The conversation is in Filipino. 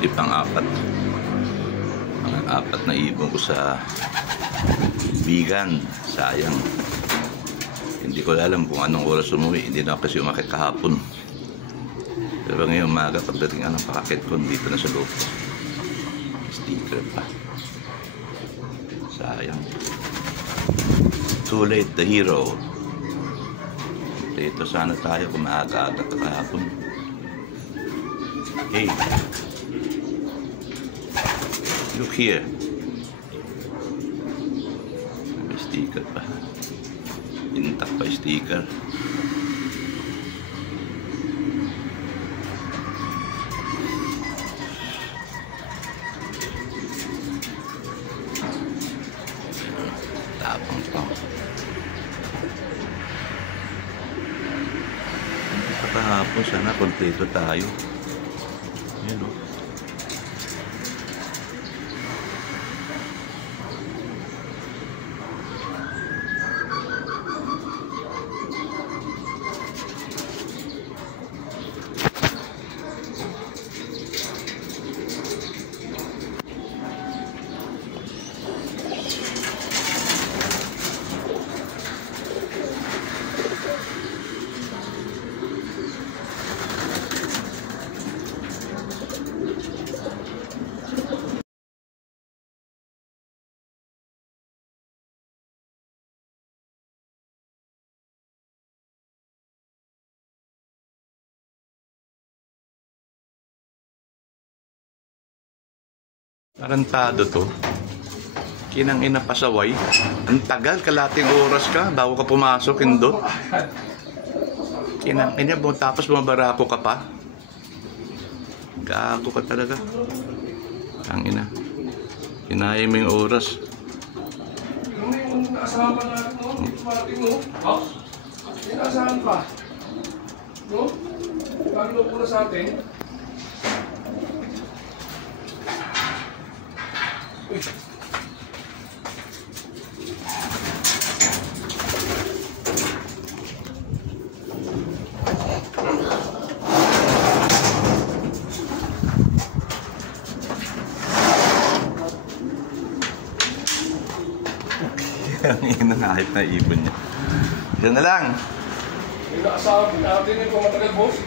Ipang-apat. Ang apat na ibon ko sa bigan. Sayang. Hindi ko alam kung anong oras umuwi. Hindi na kasi umakit kahapon. Pero ngayong umaga, pagdating ng pakakit ko, dito na sa loob. Sticker pa. Sayang. Too late, the hero. Dito sana tayo kung maaga-aga kahapon. Hey. Look here. May sticker pa. Intak pa sticker. Tapang pa. Hindi pa kahapon. Sana kompleto tayo. Yan o. Tarantado to. Kinang ina pasaway. Ang tagal, kalating oras ka bago ka pumasok doon. Kinang ina mo, tapos bumabarako ka pa. Gago ka talaga. Ang ina. Kinaya mo yung oras. Yung kasama natin, no? Tumating mo. Ha? Inasahan pa. No? Bago po na sa atin. Uy. Ang ina, kahit na ibon niya. Diyan na lang. Yung nakasabi natin yung matagal, boss.